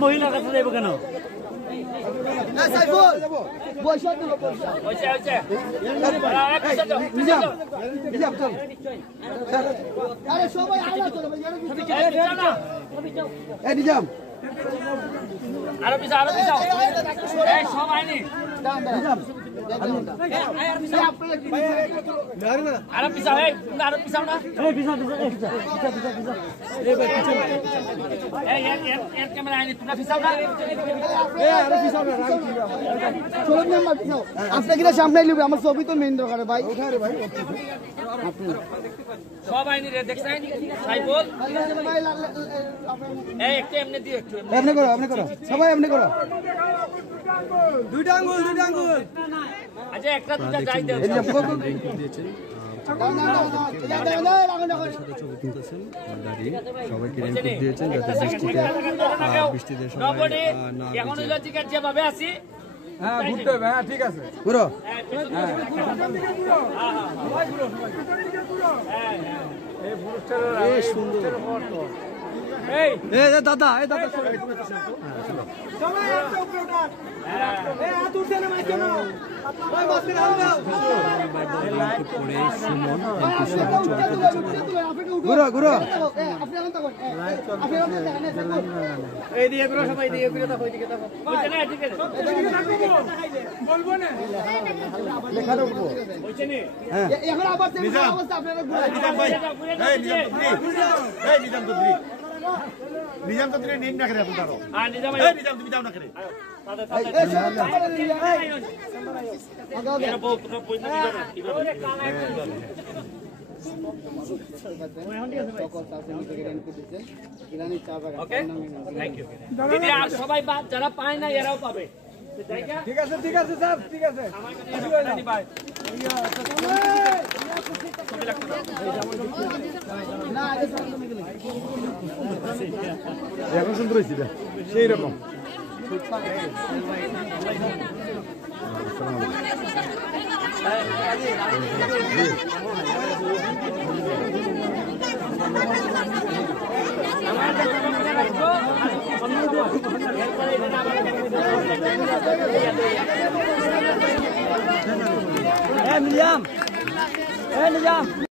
মহিলা কাছে যাইব কেন? আরো পিছাও সব আইনি আরো পিছাও না ক্যামেরা আইনি তোমরা পিছাও না আপনাকে সামনে লিখবে আমার ছবি তো মেন দরকার ভাই সব আইনি রে দেখছেন সাইবল এই একটু এমনি দিও একটু এমনি করো সবাই এমনি করো দুইটা আঙ্গুল আচ্ছা একটা দুটা যাই দাও সবাইকে রেনকোট দিয়েছেন যাতে বৃষ্টিতে এখন যেভাবে আছি হ্যাঁ ঘুরতে হবে হ্যাঁ ঠিক আছে ঘুরো দাদা ঘুরো নিজাম তো নিন না করে আপনারা নিজাম তুমি যাও না করে সবাই যারা পায় না এরাও পাবে ঠিক আছে স্যার ঠিক আছে এখন সুন্দর হয়েছে সেই রকম নিজাম